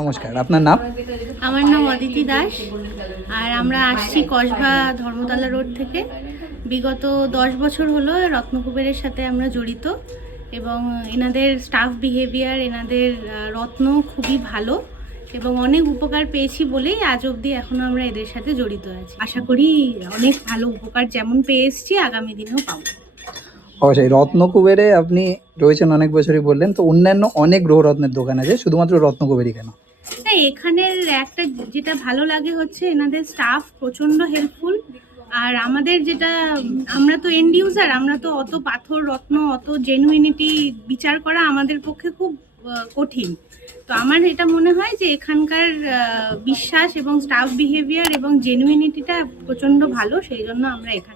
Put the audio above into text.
নমস্কার, আপনার নাম? আমার নাম অদিতি দাস। আর আমরা আসছি কসবা ধর্মতলা রোড থেকে। বিগত 10 বছর হলো রত্নকুবেরের সাথে আমরা জড়িত এবং এনাদের স্টাফ বিহেভিয়ার, এনাদের রত্ন খুবই ভালো এবং অনেক উপকার পেয়েছি বলেই আজ অবধি এখনও আমরা এদের সাথে জড়িত আছি। আশা করি অনেক ভালো উপকার যেমন পেয়ে এসছি আগামী দিনেও পাবো। অবশ্যই। রত্নকুবেরে আপনি রয়েছেন অনেক বছরই বললেন, তো অন্যান্য অনেক গ্রহরত্নের দোকান আছে, শুধুমাত্র রত্নকুবেরই কেন? হ্যাঁ, এখানের একটা যেটা ভালো লাগে হচ্ছে এনাদের স্টাফ প্রচণ্ড হেল্পফুল। আর আমাদের যেটা, আমরা তো এন্ড ইউজার, আমরা তো অত পাথর রত্ন অত জেনুইনিটি বিচার করা আমাদের পক্ষে খুব কঠিন। তো আমার এটা মনে হয় যে এখানকার বিশ্বাস এবং স্টাফ বিহেভিয়ার এবং জেনুইনিটিটা প্রচণ্ড ভালো, সেই জন্য আমরা এখানে